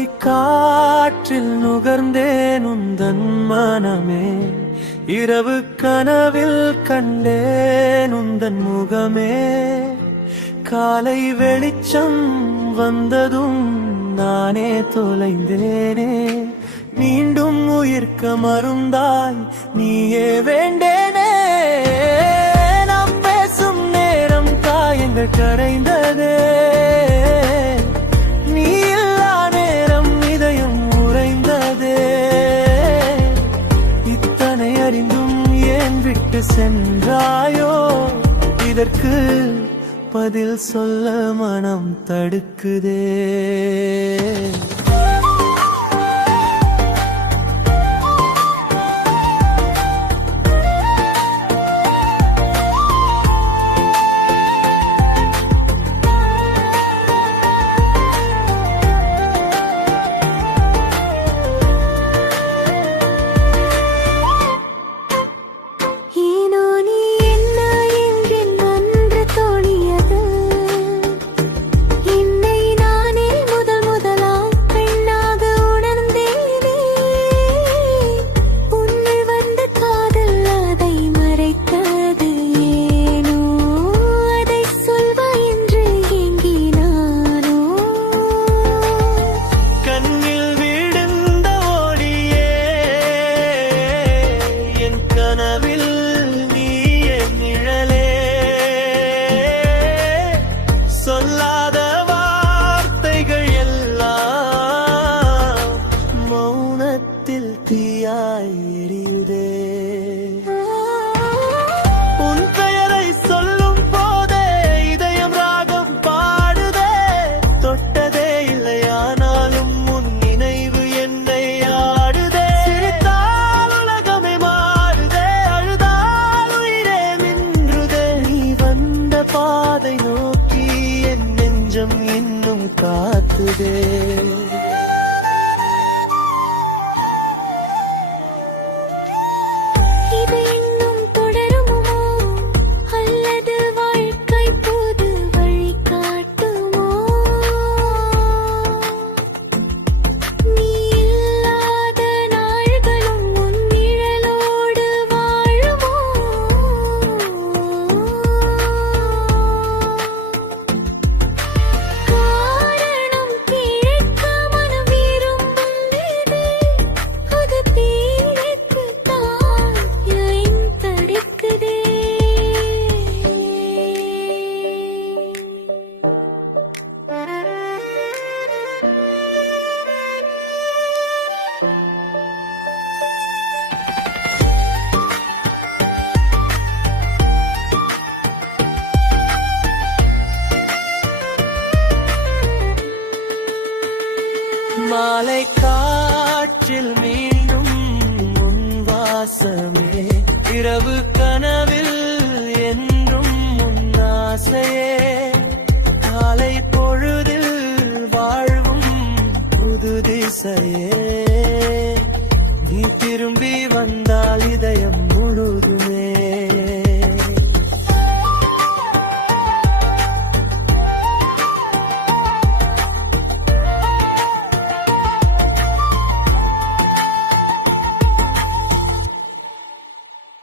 மாலை காற்றில் நுகர்ந்தேன் உந்தன் மனமே, இரவு கனவில் கண்டேன் உந்தன் முகமே. காலை வெளிச்சம் வந்ததும் நானே தொலைந்தேனே, மீண்டும் உயிர்க்க மருந்தாய் நீயே வேண்டேனே. நாம் பேசும் நேரம் காயங்கள் கரைந்ததே, நீ இல்லா நேரம் இதயம் உறைந்ததே. இத்தனை அறிந்தும் ஏன் விட்டு சென்றாயோ, இதற்கு பதில் சொல்ல மனம் தடுக்குதே. கனவில் நீ என் நிழலே, சொல்லாத வார்த்தைகள் எல்லாம் மௌனத்தில் தீயாய் எரியுதே. உன் பெயரை சொல்லும் போதே இதயம் ராகம் பாடுதே. தொட்டதே இல்லையானாலும் உன் நினைவு என்னை ஆடுதே. சிரித்தால் உலகமே பாதை நோக்கி என் நெஞ்சம் இன்னும் காத்துதே. இது இன்னும் தொடருமோ, அல்லது வாழ்க்கை போது வழி காட்டுமோ? நீ இல்லாத நாள்களும் உன் நிழலோடு வாழுமோ? மாலை காற்றில் மீண்டும் உன் வாசமே, இரவு